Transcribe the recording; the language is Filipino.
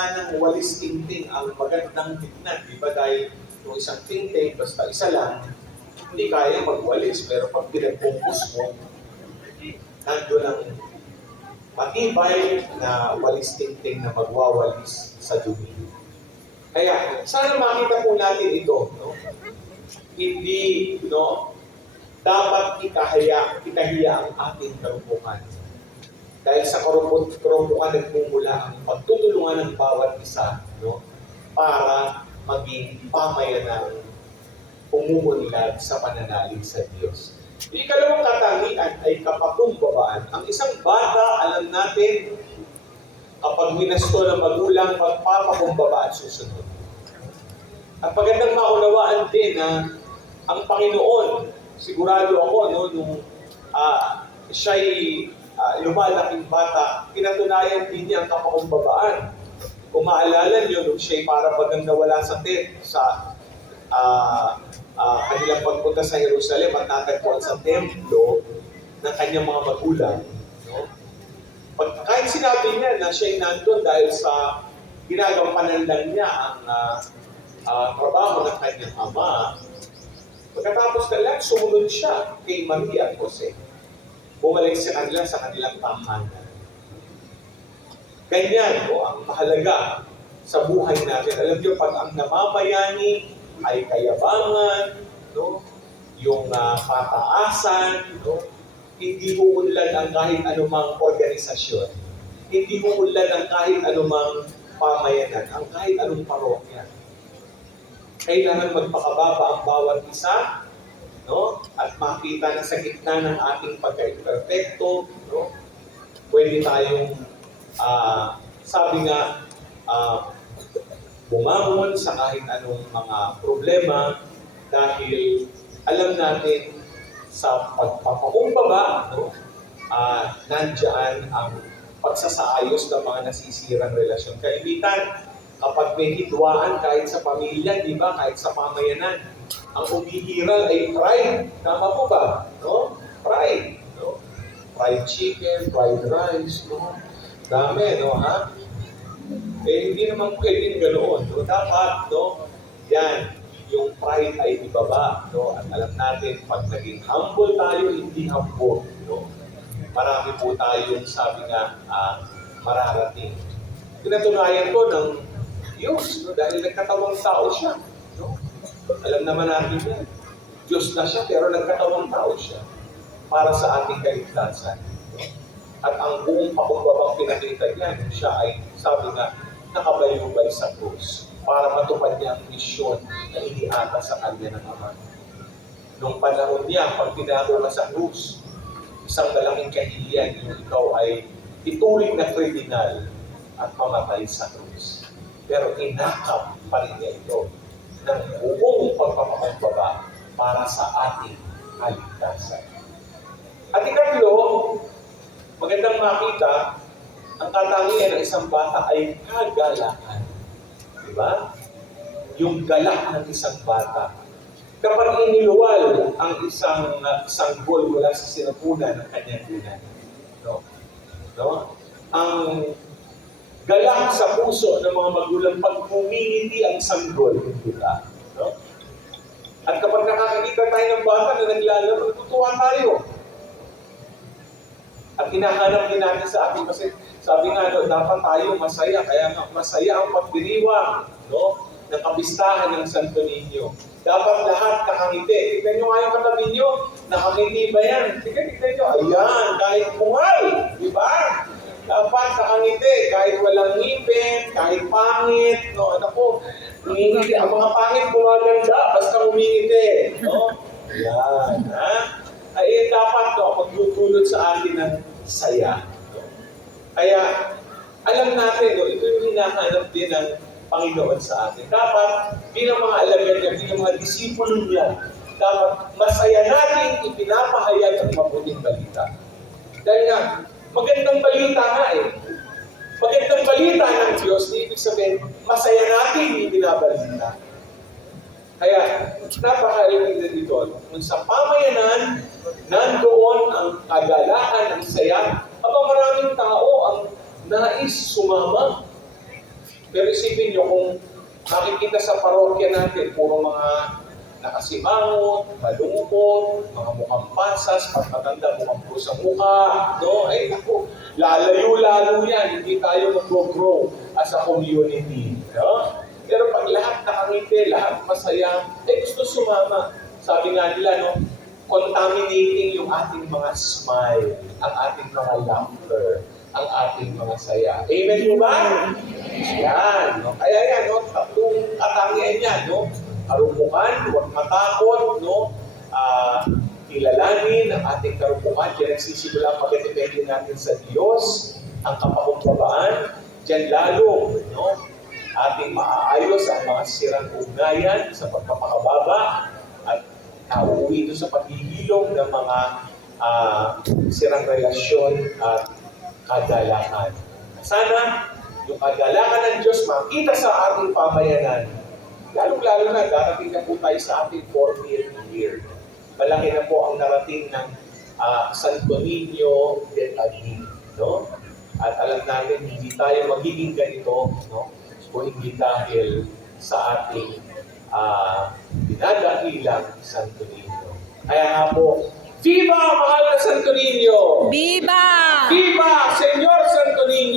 nga ng walis tingting ang magandang tignan. Di ba dahil yung isang tingting, basta isa lang, hindi kaya magwalis. Pero pag pinagpupus mo, nandun ang matibay na walis tingting na magwawalis sa dumi. Kaya, sana makita po natin ito. No? Hindi, dapat ikahiya ang ating karumpukan. Dahil sa karumpukan nagmumula ang pagtutulungan ng bawat isa, para maging pamayanang umuunlad sa pananalig sa Diyos. Yung ikalawang katangian ay kapakumbabaan. Ang isang bata, alam natin, kapag minasto ng magulang, magpapakumbaba at susunod. At magandang maunawaan din na ang Panginoon, sigurado ako, nung siya'y lumalaking bata, pinatunayan din niya ang kapakumbabaan. Kung maalala niyo, nung siya'y para bagang nawala sa kanilang pagpunta sa Jerusalem at natagpuan sa templo ng kanyang mga magulang. Kahit sinabi niya na siya'y nandun dahil sa ginagampanan lang niya ang trabaho ng kanyang ama, pagkatapos na lang, sumunod siya kay Maria at Jose. Bumalik sa kanilang tahanan. Ganyan ang mahalaga sa buhay natin. Alam niyo, pag ang namamayani ay kayabangan, yung pataasan, hindi huunlad ang kahit anumang organisasyon. Hindi huunlad ang kahit anumang pamayanan, ang kahit anong parokya. Kailangan magpakababa ang bawat isa, at makita na sa gitna ng ating pagka-imperfecto, pwede tayong, sabi nga, bumangon sa kahit anong mga problema dahil alam natin sa pagpapakumbaba, nandiyan ang pagsasaayos ng mga nasisirang relasyon. Kaibigan, kapag may hidwaan kahit sa pamilya, di ba, kahit sa pamayanan, ang umihiral ay pride. Tama po ba? Pride. Fried chicken, fried rice, dami, ha? Hindi naman pwedeng ganoon. Dapat, yan, yung pride ay ibaba. At alam natin, pag naging humble tayo, hindi humble. Marami po tayong, sabi nga, mararating. Pinatunayan ko ng Diyos, dahil nagkatawang tao siya. Alam naman natin yan. Diyos na siya, pero nagkatawang tao siya para sa ating kaligtasan. At ang buong pakumbabang pinakita niya, siya ay, sabi nga, nakabayubay sa krus para matupad niya ang misyon na iniata sa kanya ng Ama. Noong panahon niya, pag pinako ka sa krus, isang malaking kahihiyan yung ikaw ay ituring na kriminal at mamatay sa krus. Pero inakap pa rin niya ito ng buong pagpapakumbaba para sa ating kaligtasan. At ikatlo, magandang makita, ang katangian ng isang bata ay kagalakan. Diba? Yung galak ng isang bata. Kapag iniluwal ang isang sanggol mula sa sinapunan ng kanyang ina. Ang galak sa puso ng mga magulang pag humingiti ang sanggol. Diba? At kapag nakakakita tayo ng bata na naglalaro, natutuwa tayo. At hinahanap din natin sa ating kasi sabi nga, dapat tayo masaya. Kaya nga, masaya ang pagdiriwang ng kapistahan ng Santo Niño. Dapat lahat nakangiti. Tignan nyo nga yung katabi nyo. Nakangiti ba yan? Tignan nyo. Ayan, kahit pungal. Diba? Dapat nakangiti. Kahit walang ngipin, kahit pangit. Umingiti. Ang mga pangit gumaganda. Basta umingiti. Ayan. Ay dapat magdudulot sa atin ng saya. Kaya, alam natin, ito yung hinahanap din ng Panginoon sa atin. Dapat, bilang mga alagad niya, bilang mga disipulo niya, dapat masaya natin ipinapahayag ang mabuting balita. Dahil nga, magandang balita nga Magandang balita ng Diyos, ibig sabihin, masaya natin ibinabalita. Kaya, napakailan din dito. Kung sa pamayanan, nandoon ang kagalakan, ang saya, maraming tao ang nais sumama. Pero isipin nyo kung makikita sa parokya natin, puro mga nakasimangot, malungkot, mga mukhang pasas, pag matanda mukhang puro sa mukha, no? Ay, naku, lalayo-lalo yan, hindi tayo mag-grow as a community, no? Pero pag lahat nakangiti, lahat masaya, gusto sumama. Sabi nga nila, no? Contaminating yung ating mga smile, ang ating mga laughter, ang ating mga saya. Amen mo ba? Yan. No? Kaya yan, no? Tatlong katangian yan, no? Karumpukan, huwag matakot, no? Kilalanin ang ating karumpukan. Diyan nagsisimula ang pagdedepende natin sa Diyos, ang kapakumbabaan. Diyan lalo, no? Ating maaayos ang mga sirang ugnayan sa pagpapakababa at nauwi ito sa paghihilom ng mga sirang relasyon at kagalakan. Sana yung kagalakan ng Diyos makita sa ating pamayanan. Lalo-lalo na, darating na po tayo sa ating 40th year. Malaki na po ang narating ng Santo Niño de Taguig, no? At alam natin, hindi tayo magiging ganito, no? Kung hindi dahil sa ating dinadakilang Santo Niño. Kaya nga po, Viva, mahal na Santo Niño! Viva! Viva, Señor Santo Niño!